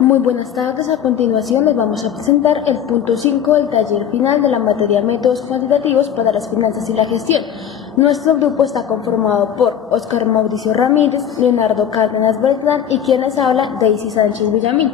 Muy buenas tardes, a continuación les vamos a presentar el punto 5 del taller final de la materia Métodos Cuantitativos para las Finanzas y la Gestión. Nuestro grupo está conformado por Óscar Mauricio Ramírez, Leonardo Cárdenas Beltrán y quien les habla, Daisy Sánchez Villamil.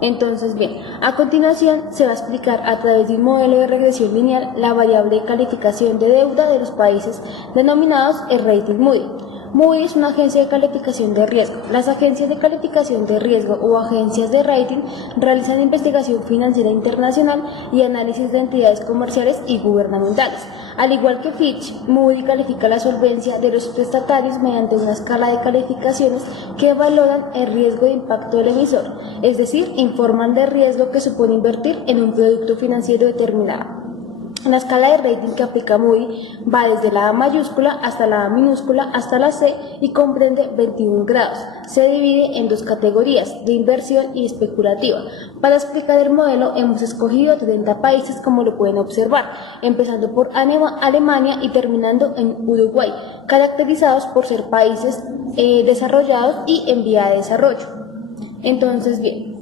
Entonces, bien, a continuación se va a explicar a través de un modelo de regresión lineal la variable de calificación de deuda de los países denominados el rating Moody. Moody es una agencia de calificación de riesgo. Las agencias de calificación de riesgo o agencias de rating realizan investigación financiera internacional y análisis de entidades comerciales y gubernamentales. Al igual que Fitch, Moody califica la solvencia de los prestatarios mediante una escala de calificaciones que valoran el riesgo de impacto del emisor, es decir, informan del riesgo que supone invertir en un producto financiero determinado. La escala de rating que aplica Moody va desde la A mayúscula hasta la A minúscula hasta la C y comprende 21 grados. Se divide en dos categorías, de inversión y especulativa. Para explicar el modelo hemos escogido 30 países como lo pueden observar, empezando por Alemania y terminando en Uruguay, caracterizados por ser países desarrollados y en vía de desarrollo. Entonces, bien,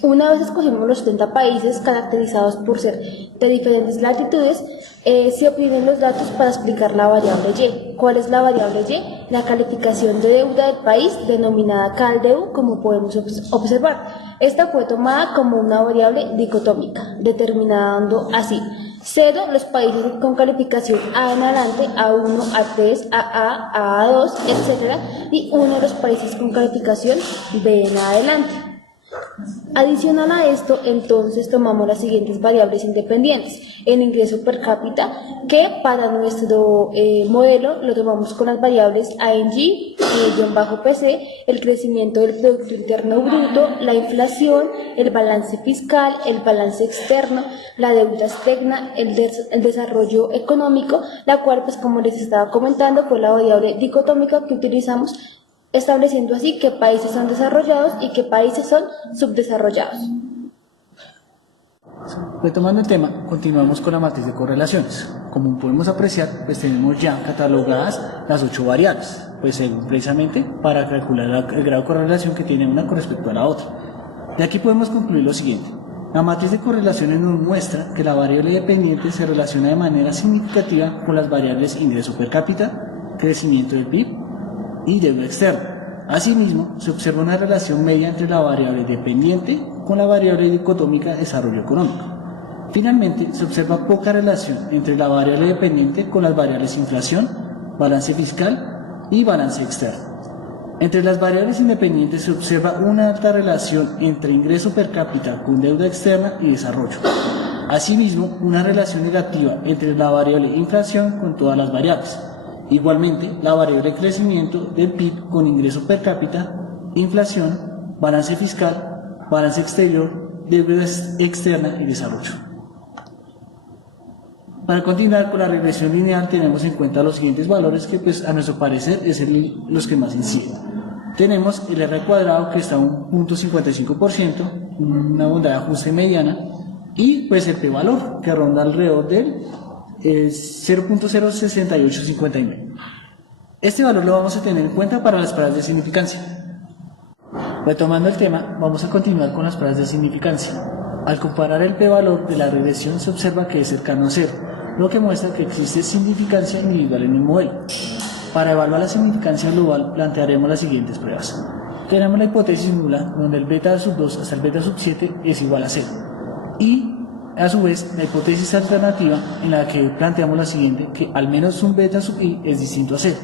una vez escogimos los 30 países caracterizados por ser de diferentes latitudes, se obtienen los datos para explicar la variable Y. ¿Cuál es la variable Y? La calificación de deuda del país, denominada CalDEU, como podemos observar. Esta fue tomada como una variable dicotómica, determinando así: 0 los países con calificación A en adelante, A1, A3, AA, AA2, etc. y 1 los países con calificación B en adelante. Adicional a esto, entonces tomamos las siguientes variables independientes: el ingreso per cápita, que para nuestro modelo lo tomamos con las variables ANG, PC, el crecimiento del Producto Interno Bruto, la inflación, el balance fiscal, el balance externo, la deuda externa, el desarrollo económico, la cual, pues como les estaba comentando, fue la variable dicotómica que utilizamos, estableciendo así qué países son desarrollados y qué países son subdesarrollados. Retomando el tema, continuamos con la matriz de correlaciones. Como podemos apreciar, pues tenemos ya catalogadas las 8 variables, pues precisamente para calcular el grado de correlación que tiene una con respecto a la otra. De aquí podemos concluir lo siguiente: la matriz de correlaciones nos muestra que la variable dependiente se relaciona de manera significativa con las variables ingreso per cápita, crecimiento del PIB y deuda externa. Asimismo, se observa una relación media entre la variable dependiente con la variable dicotómica desarrollo económico. Finalmente, se observa poca relación entre la variable dependiente con las variables inflación, balance fiscal y balance externo. Entre las variables independientes se observa una alta relación entre ingreso per cápita con deuda externa y desarrollo. Asimismo, una relación negativa entre la variable inflación con todas las variables. Igualmente, la variable crecimiento del PIB con ingreso per cápita, inflación, balance fiscal, balance exterior, deuda externa y desarrollo. Para continuar con la regresión lineal tenemos en cuenta los siguientes valores que, pues, a nuestro parecer es los que más inciden. Tenemos el R cuadrado, que está a un 0.55%, una bondad de ajuste mediana, y pues el P valor, que ronda alrededor del 0.06859. Este valor lo vamos a tener en cuenta para las pruebas de significancia. Retomando el tema, vamos a continuar con las pruebas de significancia. Al comparar el p-valor de la regresión se observa que es cercano a 0, lo que muestra que existe significancia individual en el modelo. Para evaluar la significancia global plantearemos las siguientes pruebas. Tenemos la hipótesis nula, donde el beta sub 2 hasta el beta sub 7 es igual a 0. Y a su vez, la hipótesis alternativa, en la que planteamos la siguiente, que al menos un beta sub i es distinto a 0.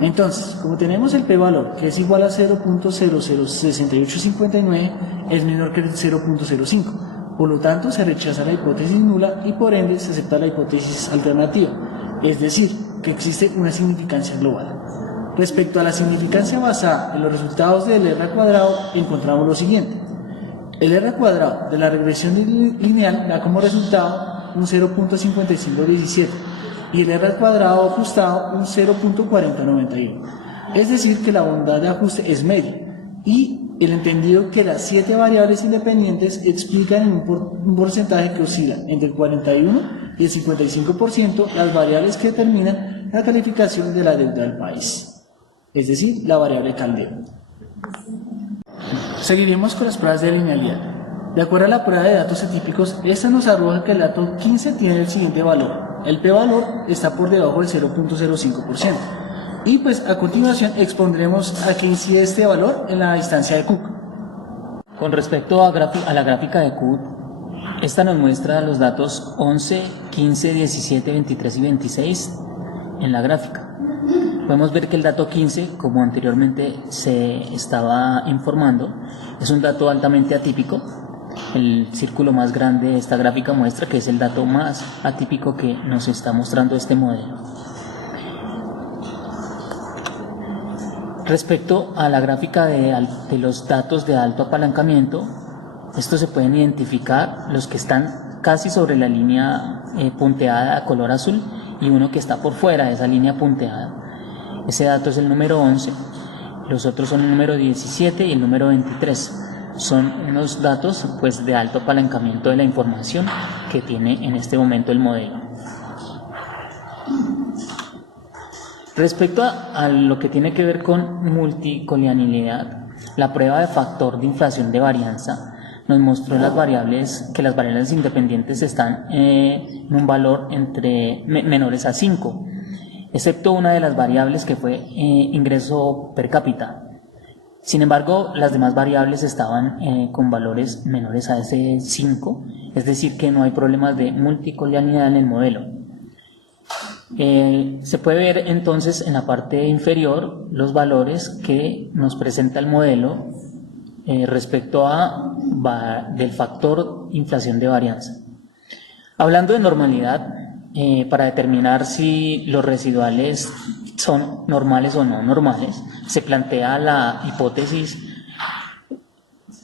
Entonces, como tenemos el p-valor, que es igual a 0.006859, es menor que el 0.05. Por lo tanto, se rechaza la hipótesis nula y por ende se acepta la hipótesis alternativa, es decir, que existe una significancia global. Respecto a la significancia basada en los resultados del R cuadrado, encontramos lo siguiente. El R cuadrado de la regresión lineal da como resultado un 0.5517 y el R cuadrado ajustado un 0.4091. Es decir, que la bondad de ajuste es media y el entendido que las 7 variables independientes explican en un porcentaje que oscila entre el 41 y el 55% las variables que determinan la calificación de la deuda del país, es decir, la variable CalDEU. Seguiremos con las pruebas de linealidad. De acuerdo a la prueba de datos atípicos, esta nos arroja que el dato 15 tiene el siguiente valor. El p-valor está por debajo del 0.05%. Y pues a continuación expondremos a qué incide este valor en la distancia de Cook. Con respecto a la gráfica de Cook, esta nos muestra los datos 11, 15, 17, 23 y 26 en la gráfica. Podemos ver que el dato 15, como anteriormente se estaba informando, es un dato altamente atípico. El círculo más grande de esta gráfica muestra que es el dato más atípico que nos está mostrando este modelo. Respecto a la gráfica de los datos de alto apalancamiento, estos se pueden identificar los que están casi sobre la línea punteada a color azul y uno que está por fuera de esa línea punteada. Ese dato es el número 11, los otros son el número 17 y el número 23. Son unos datos pues, de alto apalancamiento de la información que tiene en este momento el modelo. Respecto a lo que tiene que ver con multicolinealidad, la prueba de factor de inflación de varianza nos mostró que las variables independientes están en un valor entre menores a 5, excepto una de las variables que fue ingreso per cápita. Sin embargo, las demás variables estaban con valores menores a ese 5, es decir, que no hay problemas de multicolinealidad en el modelo. Se puede ver entonces en la parte inferior los valores que nos presenta el modelo respecto del factor inflación de varianza. Hablando de normalidad, para determinar si los residuales son normales o no normales, se plantea la hipótesis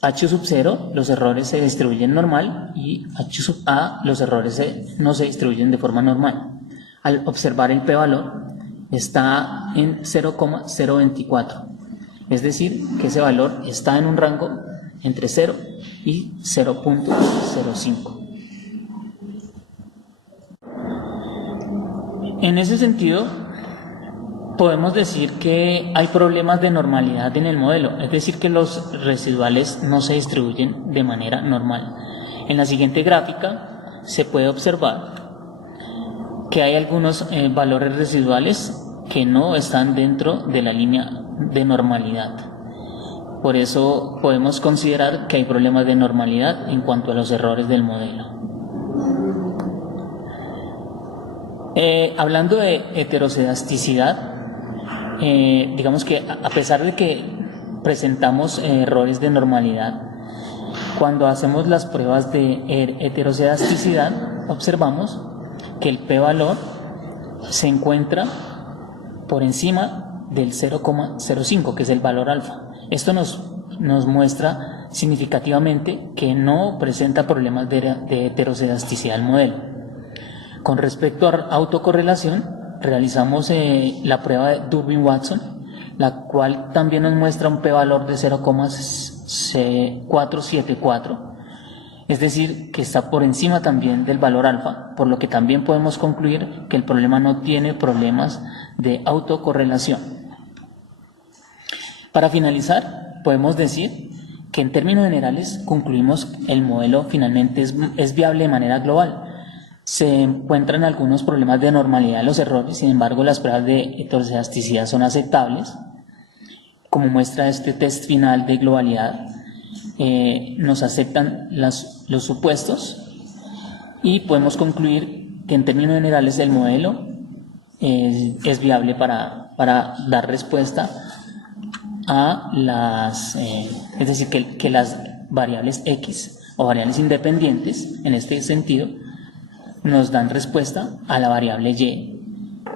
H sub 0, los errores se distribuyen normal, y H sub A, los errores no se distribuyen de forma normal. Al observar el p-valor, está en 0,024, es decir, que ese valor está en un rango entre 0 y 0.05. En ese sentido, podemos decir que hay problemas de normalidad en el modelo, es decir, que los residuales no se distribuyen de manera normal. En la siguiente gráfica se puede observar que hay algunos valores residuales que no están dentro de la línea de normalidad. Por eso podemos considerar que hay problemas de normalidad en cuanto a los errores del modelo. Hablando de heterocedasticidad, digamos que a pesar de que presentamos errores de normalidad, cuando hacemos las pruebas de heterocedasticidad, observamos que el p-valor se encuentra por encima del 0,05, que es el valor alfa. Esto nos muestra significativamente que no presenta problemas de heterocedasticidad el modelo. Con respecto a autocorrelación, realizamos la prueba de Durbin-Watson, la cual también nos muestra un p-valor de 0,474, es decir, que está por encima también del valor alfa, por lo que también podemos concluir que el problema no tiene problemas de autocorrelación. Para finalizar, podemos decir que en términos generales concluimos que el modelo finalmente es viable de manera global. Se encuentran algunos problemas de normalidad de los errores, sin embargo las pruebas de heterocedasticidad son aceptables. Como muestra este test final de globalidad, nos aceptan los supuestos y podemos concluir que en términos generales el modelo es viable para dar respuesta a es decir, que las variables X o variables independientes, en este sentido, nos dan respuesta a la variable Y.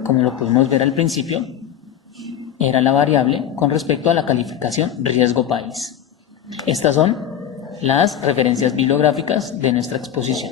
Como lo pudimos ver al principio, era la variable con respecto a la calificación riesgo país. Estas son las referencias bibliográficas de nuestra exposición.